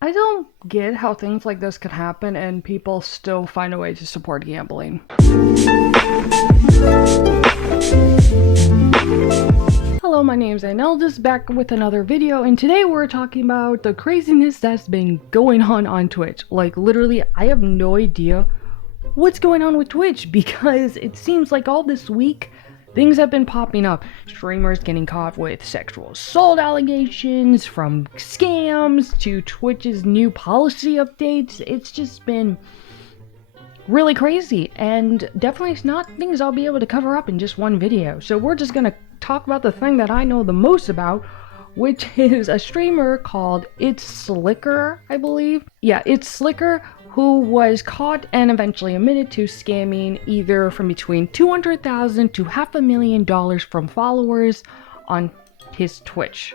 I don't get how things like this could happen and people still find a way to support gambling. Hello, my name is Aneldis, back with another video, and today we're talking about the craziness that's been going on Twitch. Like, literally, I have no idea what's going on with Twitch because it seems like all this week things have been popping up. Streamers getting caught with sexual assault allegations, from scams to Twitch's new policy updates. It's just been really crazy, and definitely it's not things I'll be able to cover up in just one video. So we're just gonna talk about the thing that I know the most about, which is a streamer called ItSliker, I believe. Yeah, ItSliker, who was caught and eventually admitted to scamming either from between $200,000 to $500,000 from followers on his Twitch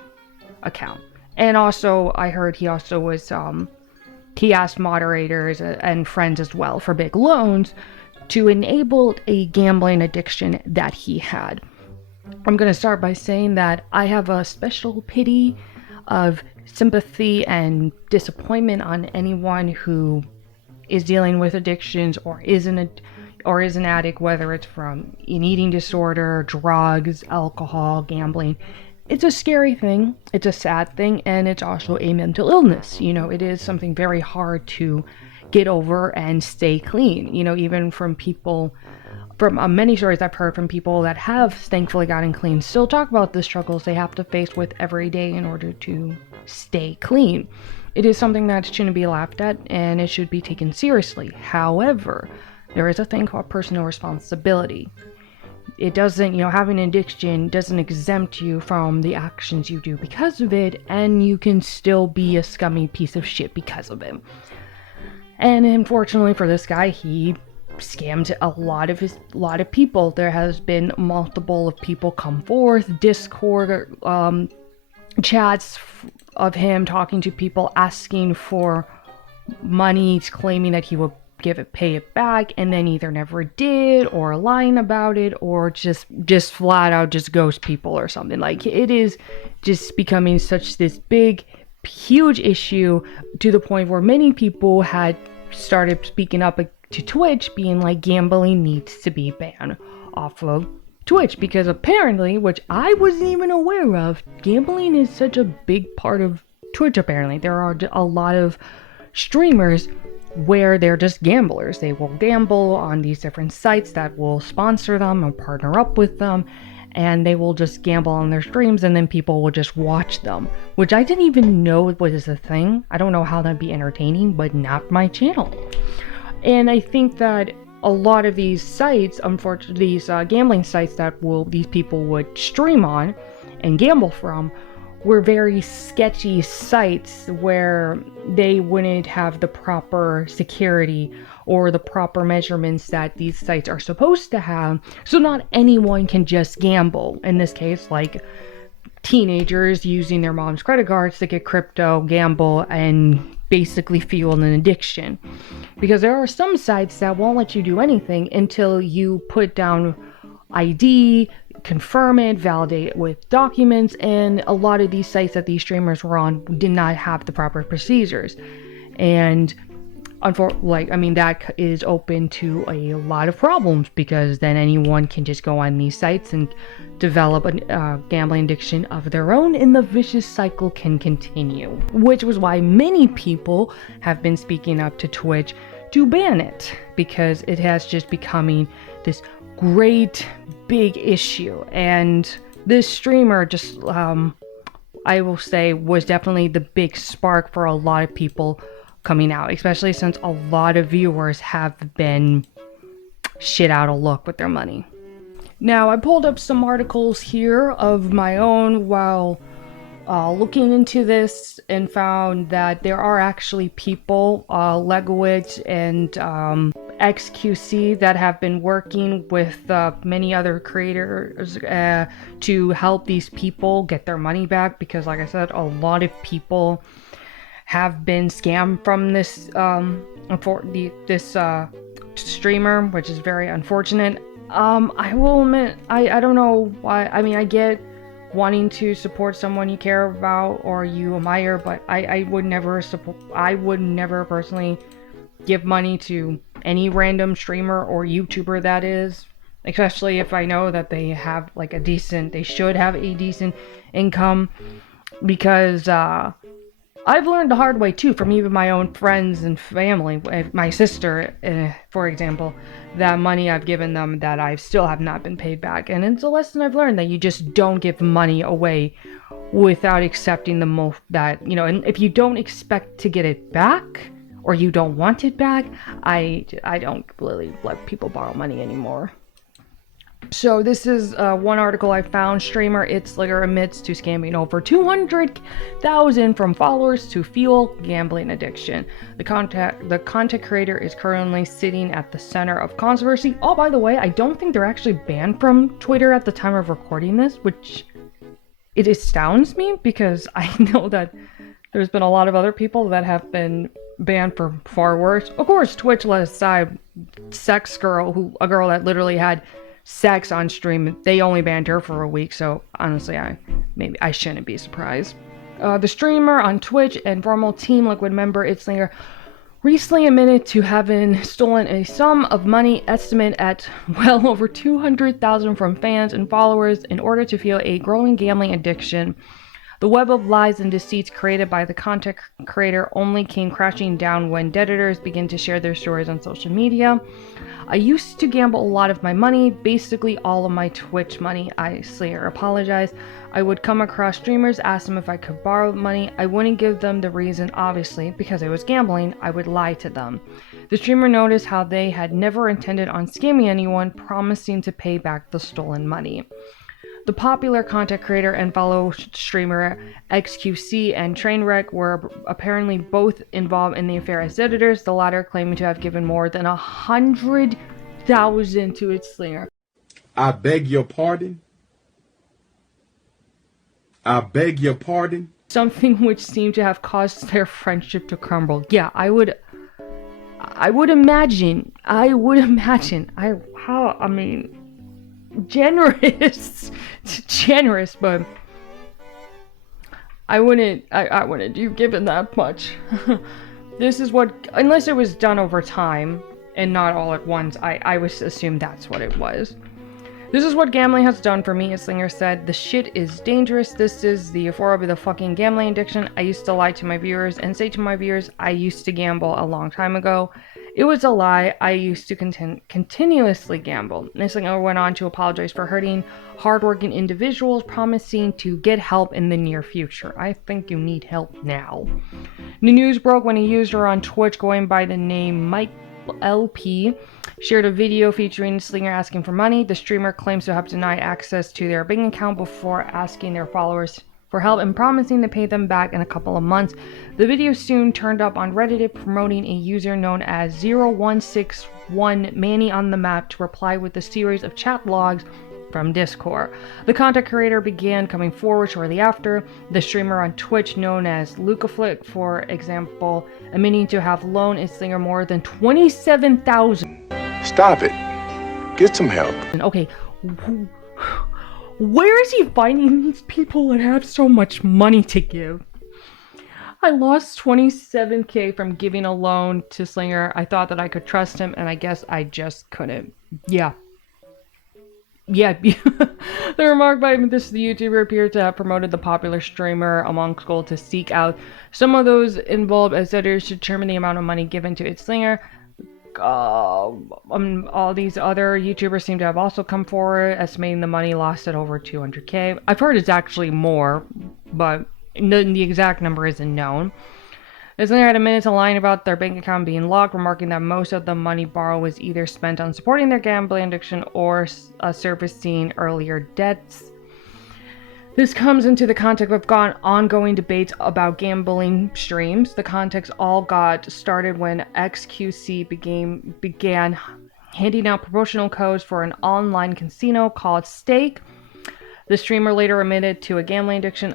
account. And also, I heard he also was, he asked moderators and friends as well for big loans to enable a gambling addiction that he had. I'm going to start by saying that I have a special pity of sympathy and disappointment on anyone who is dealing with addictions or is an addict, whether it's from an eating disorder, drugs, alcohol, gambling. It's a scary thing, it's a sad thing, and it's also a mental illness. You know, it is something very hard to get over and stay clean. You know, even from people, from many stories I've heard from people that have thankfully gotten clean, still talk about the struggles they have to face with every day in order to stay clean. It is something that shouldn't be laughed at, and it should be taken seriously. However, there is a thing called personal responsibility. It doesn't, having an addiction doesn't exempt you from the actions you do because of it, and you can still be a scummy piece of shit because of it. And unfortunately for this guy, he scammed a lot of people. There has been multiple of people come forth, Discord chats of him talking to people, asking for money, claiming that he would pay it back, and then either never did, or lying about it, or just flat out just ghost people or something. Like, it is just becoming such this big, huge issue to the point where many people had started speaking up to Twitch, being like, gambling needs to be banned off of Twitch, because apparently, which I wasn't even aware of, gambling is such a big part of Twitch. Apparently there are a lot of streamers where they're just gamblers. They will gamble on these different sites that will sponsor them or partner up with them, and they will just gamble on their streams, and then people will just watch them, which I didn't even know was a thing. I don't know how that'd be entertaining, but not my channel. And I think that a lot of these sites, unfortunately, these gambling sites that these people would stream on and gamble from, were very sketchy sites where they wouldn't have the proper security or the proper measurements that these sites are supposed to have. So not anyone can just gamble. In this case, like teenagers using their mom's credit cards to get crypto, gamble, and basically fuel an addiction. Because there are some sites that won't let you do anything until you put down ID, confirm it, validate it with documents, and a lot of these sites that these streamers were on did not have the proper procedures. And that is open to a lot of problems, because then anyone can just go on these sites and develop a gambling addiction of their own, and the vicious cycle can continue. Which was why many people have been speaking up to Twitch to ban it, because it has just becoming this great big issue. And this streamer just, I will say, was definitely the big spark for a lot of people coming out, especially since a lot of viewers have been shit out of luck with their money. Now, I pulled up some articles here of my own while looking into this, and found that there are actually people, Legowitz and XQC, that have been working with many other creators to help these people get their money back, because like I said, a lot of people have been scammed from this streamer, which is very unfortunate. I will admit, I don't know why. I mean, I get wanting to support someone you care about or you admire, but I would never personally give money to any random streamer or YouTuber that is, especially if I know that they have like they should have a decent income, because I've learned the hard way too from even my own friends and family. My sister, for example, that money I've given them that I still have not been paid back. And it's a lesson I've learned, that you just don't give money away without accepting the most that, you know, and if you don't expect to get it back or you don't want it back, I don't really let people borrow money anymore. So this is one article I found. Streamer ItSliker admits to scamming over 200,000 from followers to fuel gambling addiction. The content creator is currently sitting at the center of controversy. Oh, by the way, I don't think they're actually banned from Twitter at the time of recording this, which it astounds me, because I know that there's been a lot of other people that have been banned for far worse. Of course, Twitch let aside a girl that literally had sex on stream. They only banned her for a week, so honestly, I shouldn't be surprised. The streamer on Twitch and former Team Liquid member ItSliker recently admitted to having stolen a sum of money estimated at well over 200,000 from fans and followers in order to fuel a growing gambling addiction. The web of lies and deceits created by the content creator only came crashing down when Redditors began to share their stories on social media. I used to gamble a lot of my money, basically all of my Twitch money. ItSliker apologized. I would come across streamers, ask them if I could borrow money. I wouldn't give them the reason, obviously, because I was gambling. I would lie to them. The streamer noticed how they had never intended on scamming anyone, promising to pay back the stolen money. The popular content creator and fellow streamer XQC and Trainwreck were apparently both involved in the affair as editors, the latter claiming to have given more than 100,000 to ItSliker. I beg your pardon? I beg your pardon? Something which seemed to have caused their friendship to crumble. Yeah, I would imagine, generous, but I wouldn't do given that much. This is what, unless it was done over time and not all at once, I would assume that's what it was. This is what gambling has done for me, ItSliker said. The shit is dangerous. This is the euphoria of the fucking gambling addiction. I used to lie to my viewers and say to my viewers, I used to gamble a long time ago. It was a lie. I used to continuously gamble. ItSliker went on to apologize for hurting hardworking individuals, promising to get help in the near future. I think you need help now. The news broke when a user on Twitch going by the name Mike LP shared a video featuring ItSliker asking for money. The streamer claims to have denied access to their bank account before asking their followers for help and promising to pay them back in a couple of months. The video soon turned up on Reddit, promoting a user known as 0161 Manny on the Map to reply with a series of chat logs from Discord. The content creator began coming forward shortly after. The streamer on Twitch known as Lucaflick, for example, admitting to have loaned ItSliker more than 27,000. Stop it. Get some help. Okay, where is he finding these people that have so much money to give? I lost 27k from giving a loan to ItSliker. I thought that I could trust him, and I guess I just couldn't. Yeah. The remark by the YouTuber appeared to have promoted the popular streamer among schools to seek out some of those involved as editors to determine the amount of money given to ItSliker. All these other YouTubers seem to have also come forward, estimating the money lost at over 200k. I've heard it's actually more, but the exact number isn't known. ItSliker had admitted to lying about their bank account being locked, remarking that most of the money borrowed was either spent on supporting their gambling addiction or servicing earlier debts. This comes into the context of ongoing debates about gambling streams. The context all got started when XQC began handing out promotional codes for an online casino called Stake. The streamer later admitted to a gambling addiction.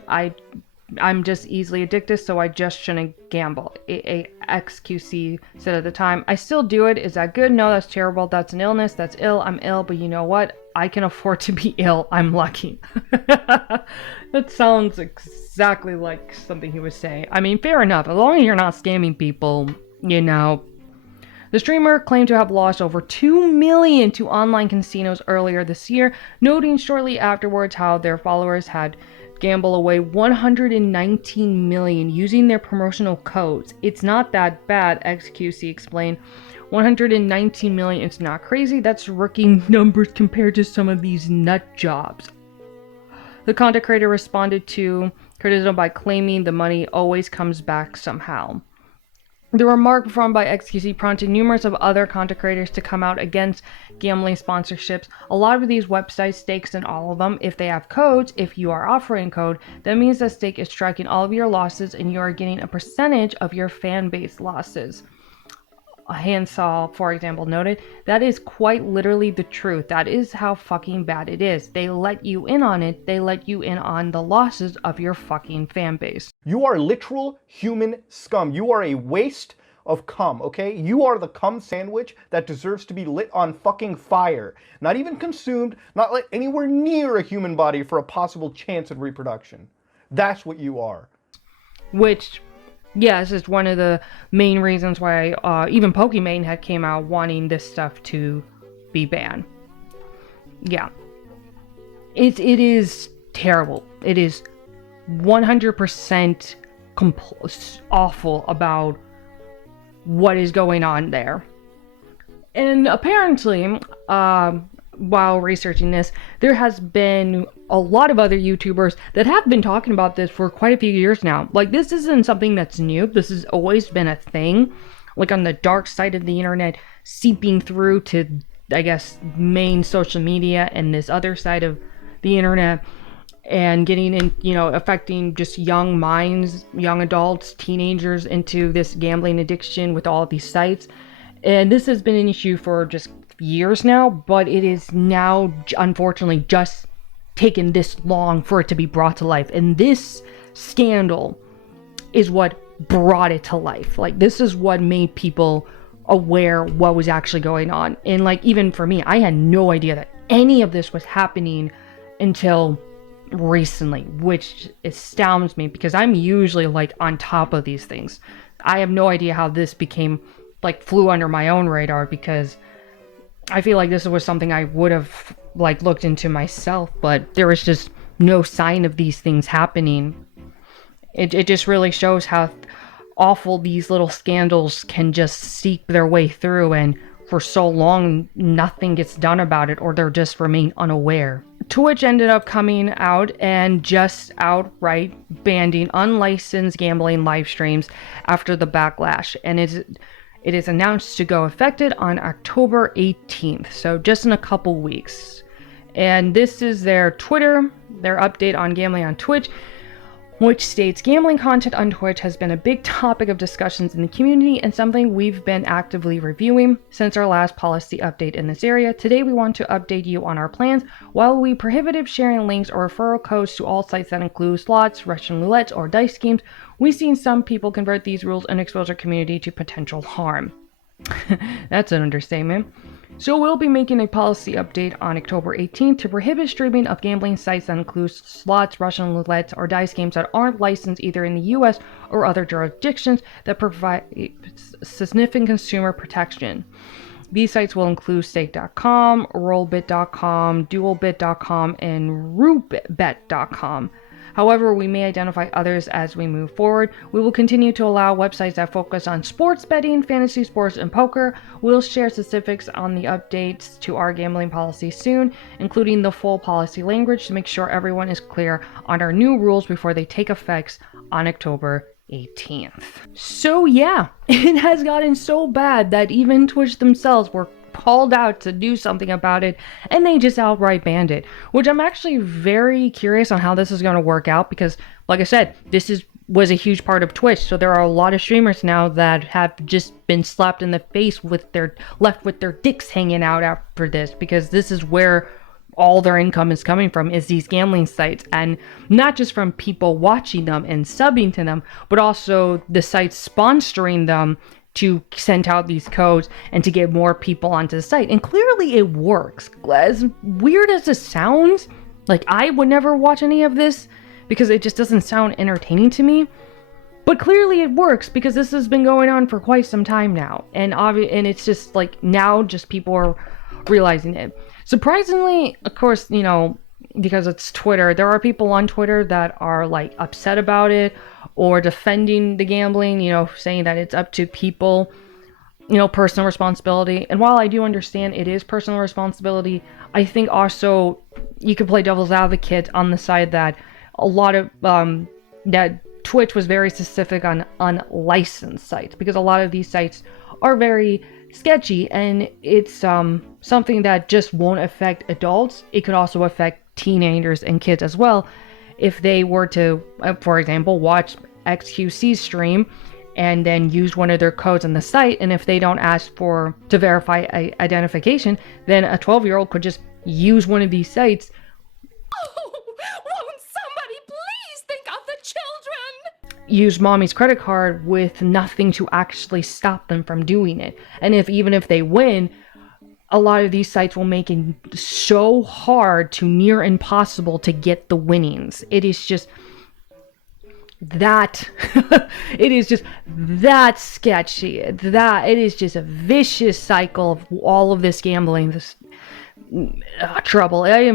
I'm just easily addicted, so I just shouldn't gamble, XQC said at the time. I still do it. Is that good? No, that's terrible. That's an illness. That's ill. I'm ill, but you know what? I can afford to be ill. I'm lucky. That sounds exactly like something he was saying. I mean, fair enough. As long as you're not scamming people, you know. The streamer claimed to have lost over $2 million to online casinos earlier this year, noting shortly afterwards how their followers had gambled away $119 million using their promotional codes. It's not that bad, XQC explained. $119 million, it's not crazy. That's rookie numbers compared to some of these nut jobs. The content creator responded to criticism by claiming the money always comes back somehow. The remark performed by XQC prompted numerous of other content creators to come out against gambling sponsorships. A lot of these websites stakes in all of them. If they have codes, if you are offering code, that means that stake is striking all of your losses and you are getting a percentage of your fan base losses. Handsaw, for example, noted, that is quite literally the truth. That is how fucking bad it is. They let you in on it. They let you in on the losses of your fucking fan base. You are literal human scum. You are a waste of cum, okay? You are the cum sandwich that deserves to be lit on fucking fire. Not even consumed, not let anywhere near a human body for a possible chance of reproduction. That's what you are. Which, yes, is one of the main reasons why even Pokimane had came out wanting this stuff to be banned. Yeah. It is terrible. It is 100% awful about what is going on there. And apparently, while researching this, there has been a lot of other YouTubers that have been talking about this for quite a few years now. Like, this isn't something that's new. This has always been a thing. Like, on the dark side of the internet, seeping through to, I guess, main social media and this other side of the internet, and getting in, you know, affecting just young minds, young adults, teenagers into this gambling addiction with all of these sites. And this has been an issue for just years now, but it is now unfortunately just taken this long for it to be brought to life. And this scandal is what brought it to life. Like, this is what made people aware what was actually going on. And like, even for me, I had no idea that any of this was happening until recently, which astounds me because I'm usually like on top of these things. I have no idea how this became like flew under my own radar, because I feel like this was something I would have like looked into myself, but there was just no sign of these things happening. It just really shows how awful these little scandals can just seep their way through, and for so long nothing gets done about it, or they're just remain unaware. Twitch ended up coming out and just outright banning unlicensed gambling live streams after the backlash, and it is announced to go effective on October 18th, so just in a couple weeks. And this is their Twitter, their update on gambling on Twitch, which states, gambling content on Twitch has been a big topic of discussions in the community and something we've been actively reviewing since our last policy update in this area. Today we want to update you on our plans. While we prohibited sharing links or referral codes to all sites that include slots, Russian roulette, or dice games, we've seen some people convert these rules and expose our community to potential harm. That's an understatement. So we'll be making a policy update on October 18th to prohibit streaming of gambling sites that include slots, Russian roulette, or dice games that aren't licensed either in the US or other jurisdictions that provide significant consumer protection. These sites will include stake.com, rollbit.com, dualbit.com, and rootbet.com. However, we may identify others as we move forward. We will continue to allow websites that focus on sports betting, fantasy sports, and poker. We'll share specifics on the updates to our gambling policy soon, including the full policy language, to make sure everyone is clear on our new rules before they take effect on October 18th. So yeah, it has gotten so bad that even Twitch themselves were called out to do something about it, and they just outright banned it, which I'm actually very curious on how this is going to work out, because like I said, was a huge part of Twitch, so there are a lot of streamers now that have just been slapped in the face with their dicks hanging out after this, because this is where all their income is coming from, is these gambling sites, and not just from people watching them and subbing to them, but also the sites sponsoring them to send out these codes and to get more people onto the site. And clearly it works. As weird as it sounds, like I would never watch any of this because it just doesn't sound entertaining to me. But clearly it works because this has been going on for quite some time now. And it's just like now just people are realizing it. Surprisingly, of course, you know, because it's Twitter, there are people on Twitter that are like upset about it or defending the gambling, you know, saying that it's up to people, you know, personal responsibility. And while I do understand it is personal responsibility, I think also you could play devil's advocate on the side that a lot of that Twitch was very specific on unlicensed sites, because a lot of these sites are very sketchy, and it's something that just won't affect adults. It could also affect teenagers and kids as well if they were to, for example, watch XQC's stream and then use one of their codes on the site, and if they don't ask to verify identification, then a 12-year-old could just use one of these sites. Oh, won't somebody please think of the children? Use mommy's credit card with nothing to actually stop them from doing it. And even if they win, a lot of these sites will make it so hard to near impossible to get the winnings. It is just that it is just that sketchy. That it is just a vicious cycle of all of this gambling, this trouble. I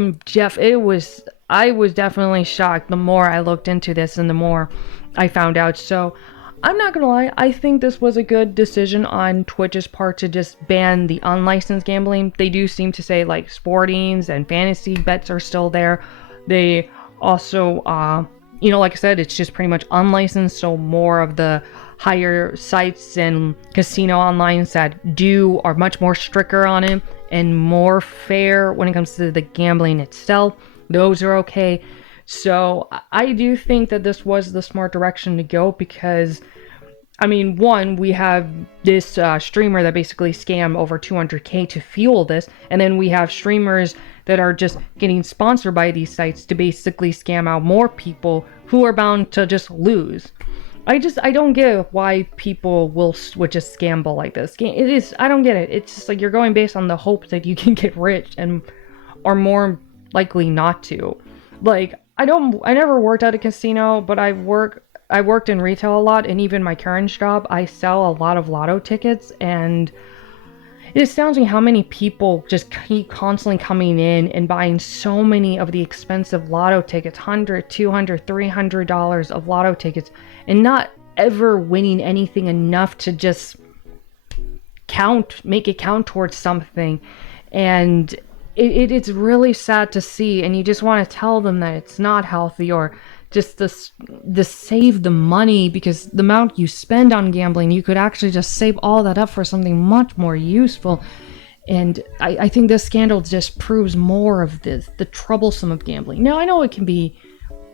was definitely shocked the more I looked into this and the more I found out. So I'm not gonna lie, I think this was a good decision on Twitch's part to just ban the unlicensed gambling. They do seem to say like sportings and fantasy bets are still there. They also, you know, like I said, it's just pretty much unlicensed, so more of the higher sites and casino online that are much more stricter on it and more fair when it comes to the gambling itself. Those are okay. So I do think that this was the smart direction to go, because I mean, one, we have this streamer that basically scammed over 200K to fuel this, and then we have streamers that are just getting sponsored by these sites to basically scam out more people who are bound to just lose. I don't get why people would just gamble like this. I don't get it. It's just like you're going based on the hope that you can get rich and are more likely not to. Like, I never worked at a casino, but I worked in retail a lot, and even my current job, I sell a lot of lotto tickets, and it astounds me how many people just keep constantly coming in and buying so many of the expensive lotto tickets, $100, $200, $300 of lotto tickets, and not ever winning anything enough to just make it count towards something. And it's really sad to see, and you just want to tell them that it's not healthy, or just to save the money, because the amount you spend on gambling, you could actually just save all that up for something much more useful. And I think this scandal just proves more of the troublesome of gambling. Now, I know it can be,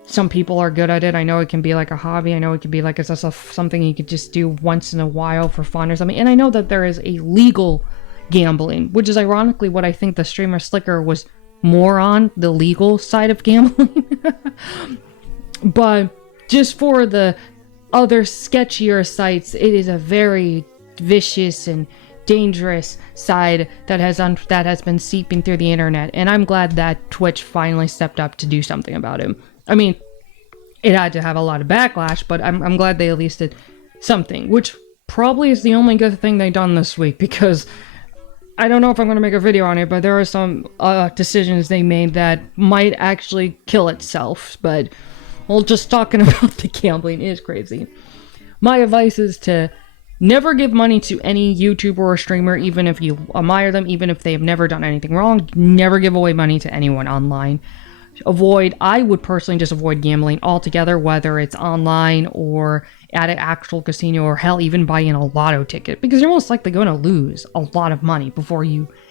some people are good at it. I know it can be like a hobby. I know it can be like it's just something you could just do once in a while for fun or something. And I know that there is a legal gambling, which is ironically what I think the Streamer ItSliker was more on, the legal side of gambling. But just for the other sketchier sites, it is a very vicious and dangerous side that has been seeping through the internet. And I'm glad that Twitch finally stepped up to do something about it. I mean, it had to have a lot of backlash, but I'm glad they at least did something, which probably is the only good thing they've done this week, because I don't know if I'm going to make a video on it, but there are some decisions they made that might actually kill itself. But well, just talking about the gambling is crazy. My advice is to never give money to any YouTuber or streamer, even if you admire them, even if they have never done anything wrong. Never give away money to anyone online. I would personally just avoid gambling altogether, whether it's online or at an actual casino, or hell, even buying a lotto ticket, because you're most likely going to lose a lot of money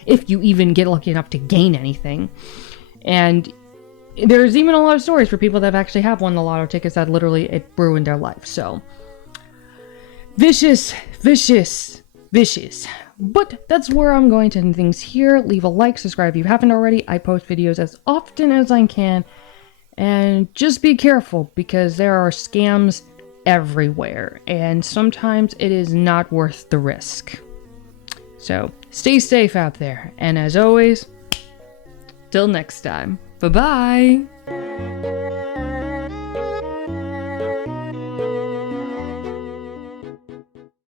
if you even get lucky enough to gain anything. And there's even a lot of stories for people that actually have won the lotto tickets that literally it ruined their life. So vicious. But that's where I'm going to end things here. Leave a like, subscribe if you haven't already. I post videos as often as I can. And just be careful, because there are scams everywhere, and sometimes it is not worth the risk. So stay safe out there, and as always, till next time, bye bye.